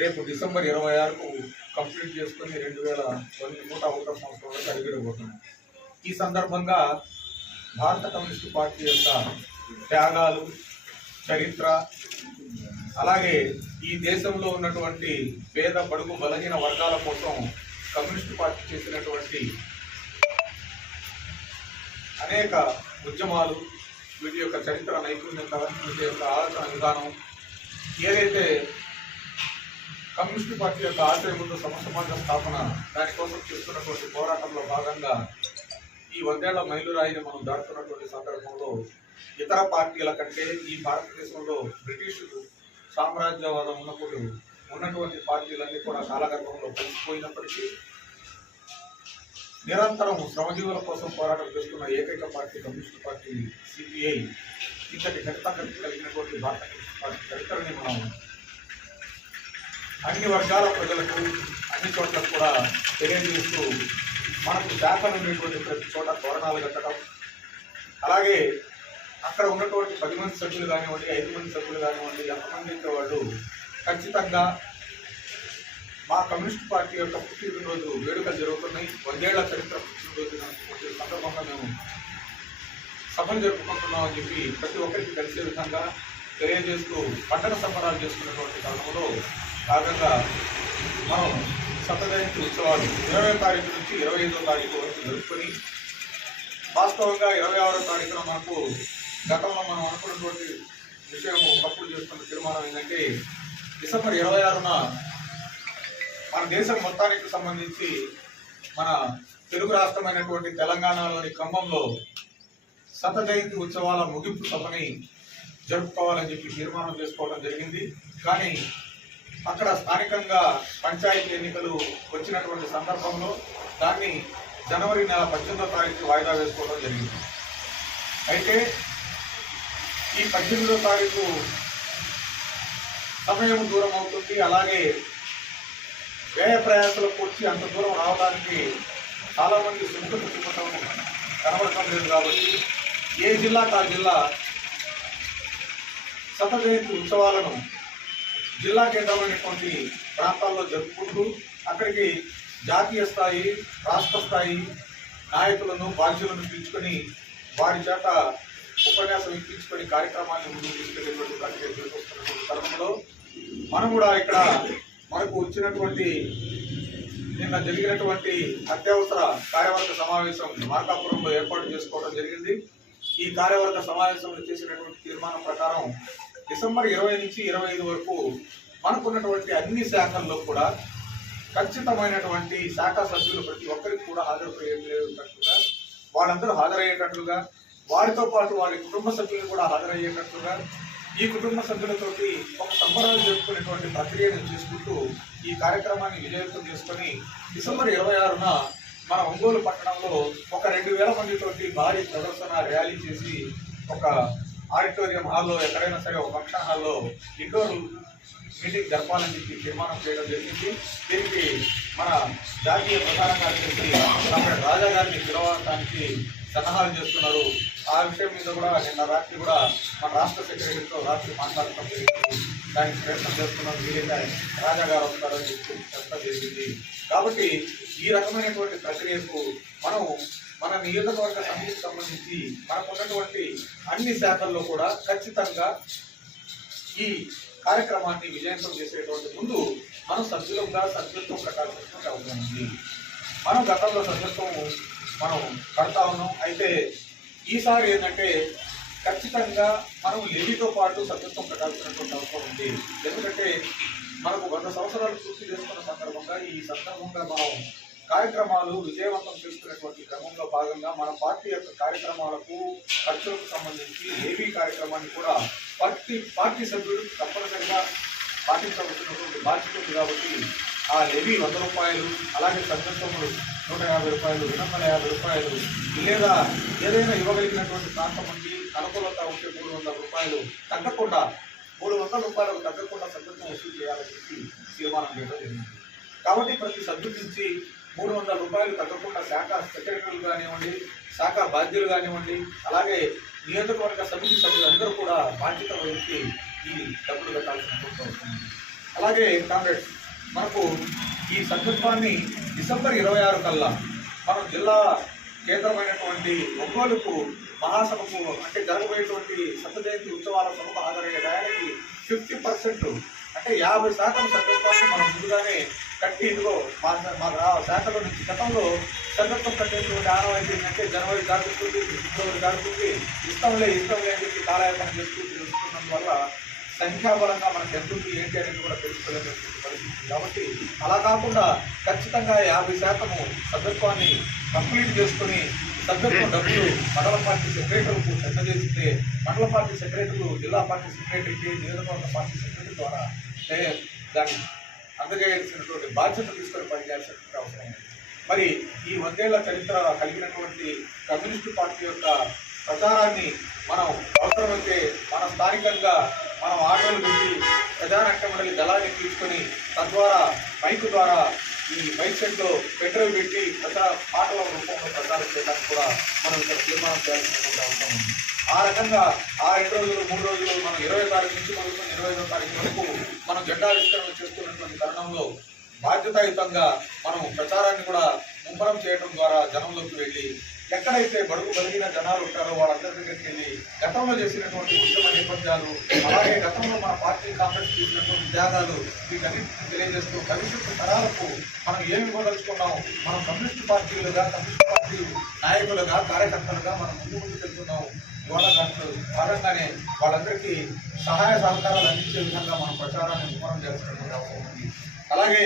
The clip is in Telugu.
రేపు డిసెంబర్ 26కు కంప్లీట్ చేసుకుని 2001 సంవత్సరంలోకి అడుగుపోతున్నాం. ఈ సందర్భంగా భారత కమ్యూనిస్టు పార్టీ యొక్క త్యాగాలు, చరిత్ర, అలాగే ఈ దేశంలో ఉన్నటువంటి పేద బడుగు బలహీన వర్గాల కోసం కమ్యూనిస్టు పార్టీ చేసినటువంటి అనేక ఉద్యమాలు, వీటి యొక్క చరిత్ర నైపుణ్యత, వీటి యొక్క ఆలోచన విధానం, ఏదైతే కమ్యూనిస్టు పార్టీ యొక్క ఆశయముందు సమసమాజ స్థాపన దానికోసం చేస్తున్నటువంటి పోరాటంలో భాగంగా ఈ 100 ఏళ్ల మైలురాయిని మనం దాటుతున్నటువంటి సందర్భంలో ఇతర పార్టీల కంటే ఈ భారతదేశంలో బ్రిటిష్ సామ్రాజ్యవాదం ఉన్నప్పుడు ఉన్నటువంటి పార్టీలన్నీ కూడా కాలగర్భంలో కలిసిపోయినప్పటికీ నిరంతరం శ్రమజీవుల కోసం పోరాటం చేస్తున్న ఏకైక పార్టీ కమ్యూనిస్టు పార్టీ సిపిఐ. ఇంతటి ఖచ్చితంగా కలిగినటువంటి భారత కమ్యూనిస్టు పార్టీ చరిత్రని మనం అన్ని వర్గాల ప్రజలకు అన్ని చోట్ల కూడా తెలియజేస్తూ మనకు శాఖలు ఉండేటువంటి ప్రతి చోట తోరణాలు కట్టడం, అలాగే అక్కడ ఉన్నటువంటి 10 మంది సభ్యులు కానివ్వండి, 5 మంది సభ్యులు కానివ్వండి, ఎంతమంది అయితే వాళ్ళు ఖచ్చితంగా మా కమ్యూనిస్ట్ పార్టీ యొక్క పుట్టినరోజు వేడుకలు జరుగుతున్నాయి, 100 ఏళ్ల చరిత్ర పుట్టినరోజు సందర్భంగా మేము సభలు జరుపుకుంటున్నాం అని చెప్పి ప్రతి ఒక్కరికి కలిసే విధంగా తెలియజేస్తూ పండగ సంబరాలు చేసుకున్నటువంటి తరుణంలో భాగంగా మనం శత జయంతి ఉత్సవాలు 20వ తారీఖు నుంచి 25వ తారీఖు వరకు జరుపుకొని, వాస్తవంగా 26వ తారీఖున మనకు గతంలో మనం అనుకున్నటువంటి విషయం ఒకప్పుడు చేస్తున్న తీర్మానం ఏంటంటే డిసెంబర్ 26న మన దేశం మొత్తానికి సంబంధించి మన తెలుగు రాష్ట్రమైనటువంటి తెలంగాణలోని ఖమ్మంలో శత జయంతి ఉత్సవాల ముగింపు సభని జరుపుకోవాలని చెప్పి తీర్మానం చేసుకోవడం జరిగింది. కానీ అక్కడ స్థానికంగా పంచాయతీ ఎన్నికలు వచ్చినటువంటి సందర్భంలో దాన్ని జనవరి నెల 18వ తారీఖు వాయిదా వేసుకోవడం జరిగింది. అయితే ఈ 18వ తారీఖు సమయం దూరం అవుతుంది, అలాగే వ్యయ ప్రయాసాలకు వచ్చి అంత దూరం రావడానికి చాలామంది సుముఖత చూపటం కనబడటం లేదు. కాబట్టి ఏ జిల్లాకు ఆ జిల్లా శత జయంతి ఉత్సవాలను జిల్లా కేంద్రమైనటువంటి ప్రాంతాల్లో జరుపుకుంటూ అక్కడికి జాతీయ స్థాయి, రాష్ట్ర స్థాయి నాయకులను, బాధ్యులను పిలుచుకొని వారి చేత ఉపన్యాసం ఇప్పించుకొని కార్యక్రమాన్ని ముందుకు తీసుకెళ్లేటువంటి ప్రక్రియ చేస్తున్నటువంటి తరుణంలో మనం కూడా ఇక్కడ మనకు వచ్చినటువంటి నిన్న జరిగినటువంటి అత్యవసర కార్యవర్గ సమావేశం మార్కాపురంలో ఏర్పాటు చేసుకోవడం జరిగింది. ఈ కార్యవర్గ సమావేశంలో చేసినటువంటి తీర్మానం ప్రకారం డిసెంబర్ 20 నుంచి 25 వరకు మనకున్నటువంటి అన్ని శాఖల్లో కూడా ఖచ్చితమైనటువంటి శాఖా సభ్యులు ప్రతి ఒక్కరికి కూడా హాజరయ్యేటట్లుగా, వాళ్ళందరూ హాజరయ్యేటట్లుగా, వారితో పాటు వారి కుటుంబ సభ్యులు కూడా హాజరయ్యేటట్లుగా, ఈ కుటుంబ సభ్యులతోటి ఒక సంబరాలు జరుపుకునేటువంటి ప్రక్రియను చేసుకుంటూ ఈ కార్యక్రమాన్ని విజయవంతం చేసుకొని డిసెంబర్ 26న మన ఒంగోలు పట్టణంలో ఒక 2000 మందితోటి భారీ ప్రదర్శన ర్యాలీ చేసి ఒక ఆడిటోరియం హాల్లో, ఎక్కడైనా సరే ఒక ఫంక్షన్ హాల్లో ఇండోర్ మీటింగ్ జరపాలని చెప్పి తీర్మానం చేయడం జరిగింది. దీనికి మన జాతీయ ప్రధాన కార్యదర్శి డాక్టర్ రాజా గారిని పిలవడానికి సన్నాహాలు చేస్తున్నారు. ఆ విషయం మీద కూడా నిన్న రాత్రి కూడా మన రాష్ట్ర సెక్రటరీతో రాత్రి మాట్లాడటం జరిగింది. దానికి ప్రయత్నం చేస్తున్నాం, వీలైతే రాజా గారు వస్తారని చెప్పి చర్చ జరిగింది. కాబట్టి ఈ రకమైనటువంటి ప్రక్రియకు మనం మన నియోజకవర్గ సమితికి సంబంధించి మనకున్నటువంటి అన్ని శాఖల్లో కూడా ఖచ్చితంగా ఈ కార్యక్రమాన్ని విజయవంతం చేసేటువంటి ముందు మనం సభ్యుత్వం కట్టాల్సినటువంటి అవసరం ఉంది. మనం గతంలో సభ్యత్వం మనం కడతా ఉన్నాం. అయితే ఈసారి ఏంటంటే ఖచ్చితంగా మనం లెవీతో పాటు సభ్యత్వం కట్టాల్సినటువంటి అవసరం ఉంది. ఎందుకంటే మనకు 100 సంవత్సరాలు పూర్తి చేసుకున్న సందర్భంగా ఈ సందర్భంగా మనం కార్యక్రమాలు విజయవంతం చేసుకునేటువంటి క్రమంలో భాగంగా మన పార్టీ యొక్క కార్యక్రమాలకు ఖర్చులకు సంబంధించి ఏవీ కార్యక్రమాన్ని కూడా పార్టీ సభ్యులు తప్పనిసరిగా పాటించవలసినటువంటి బాధ్యత ఉంది. కాబట్టి ఆ లెవీ 100 రూపాయలు, అలాగే సభ్యత్వములు 150 రూపాయలు, 250 రూపాయలు, లేదా ఏదైనా ఇవ్వగలిగినటువంటి ప్రాంతం నుండి అనుకూలత ఉంటే 300 రూపాయలు తగ్గకుండా 300 రూపాయలకు తగ్గకుండా సభ్యత్వం వసూలు చేయాలని చెప్పి తీర్మానం చేయడం జరిగింది. కాబట్టి ప్రతి సభ్యుడి నుంచి 300 రూపాయలు తగ్గకుండా శాఖ సెక్రటరీలు కానివ్వండి, శాఖ బాధ్యులు కానివ్వండి, అలాగే నియోజకవర్గ సమితి సభ్యులందరూ కూడా బాధ్యత వహించి ఈ డబ్బులు కట్టాల్సిన అవసరం ఉంది. అలాగే కాంగ్రెస్ మనకు ఈ సంకల్పాన్ని డిసెంబర్ 26 కల్లా మనం జిల్లా కేంద్రమైనటువంటి ఒంగోలుకు మహాసభకు అంటే జరగబోయేటువంటి శత జయంతి ఉత్సవాల సభకు హాజరయ్యేదానికి 50% అంటే 50% సంకల్పాన్ని మనం ముందుగానే కట్టి ఇదిగో మా శాఖలో నుంచి గతంలో సంకల్పం కట్టేటువంటి ఆనవాయితీ ఏంటంటే జనవరి దాటుతుంది, ఫిబ్రవరి దాటుతుంది, ఇష్టంలే అని చెప్పి కాలయాపన చేస్తూ తెలుసుకున్నందువల్ల సంఖ్యాబలంగా మనకు ఎంత ఉంది ఏంటి అనేది కూడా తెలుసుకోలేనటువంటి పరిస్థితి. కాబట్టి అలా కాకుండా ఖచ్చితంగా 50% సభ్యత్వాన్ని కంప్లీట్ చేసుకుని సభ్యత్వం డబ్బులు మండల పార్టీ సెక్రటరీలకు చెంద చేస్తే మండల పార్టీ సెక్రటరీలు జిల్లా పార్టీ సెక్రటరీకి నియోజకవర్గ పార్టీ సెక్రటరీ ద్వారా దాన్ని అందజేయాల్సినటువంటి బాధ్యత తీసుకొని పనిచేయాల్సినటువంటి అవసరం ఉంది. మరి ఈ 100 ఏళ్ల చరిత్ర కలిగినటువంటి కమ్యూనిస్టు పార్టీ యొక్క ప్రచారాన్ని మనం అవసరమైతే మన స్థానికంగా మనం ఆటోలు పెట్టి ప్రజానాట్య మండలి దళాన్ని తీసుకొని తద్వారా మైకు ద్వారా ఈ మైక్ సెట్లో పెట్రోల్ పెట్టి పాటల రూపంలో ప్రచారం చేయడానికి కూడా మనం ఇక్కడ తీర్మానం చేయాల్సినటువంటి అవసరం ఉంది. ఆ రకంగా ఆ 2 రోజులు 3 రోజులు మనం 20 తారీఖు నుంచి మొదలుకొని 25వ తారీఖు వరకు మనం జెండావిష్కరణ చేస్తున్నటువంటి తరుణంలో బాధ్యతాయుతంగా మనం ప్రచారాన్ని కూడా ముమ్మరం చేయడం ద్వారా జనంలోకి వెళ్ళి ఎక్కడైతే బడుగు బలిగిన జనాలు ఉంటారో వాళ్ళందరి దగ్గరికి వెళ్ళి గతంలో చేసినటువంటి ఉద్యమ నేపథ్యాలు, అలాగే గతంలో మన పార్టీ కాంగ్రెస్ చేసినటువంటి త్యాగాలు వీటన్నింటినీ తెలియజేస్తూ భవిష్యత్తు తరాలకు మనం ఏమి ఇవ్వదలుచుకున్నాం, మనం కమ్యూనిస్ట్ పార్టీలుగా కమ్యూనిస్ట్ పార్టీ నాయకులుగా కార్యకర్తలుగా మనం ముందుకు వెళ్తున్నాం. ఇవాళ దాంట్లో భాగంగానే వాళ్ళందరికీ సహాయ సహకారాలు అందించే విధంగా మనం ప్రచారాన్ని ముమ్మరం చేస్తున్నటువంటి అవసరం ఉంది. అలాగే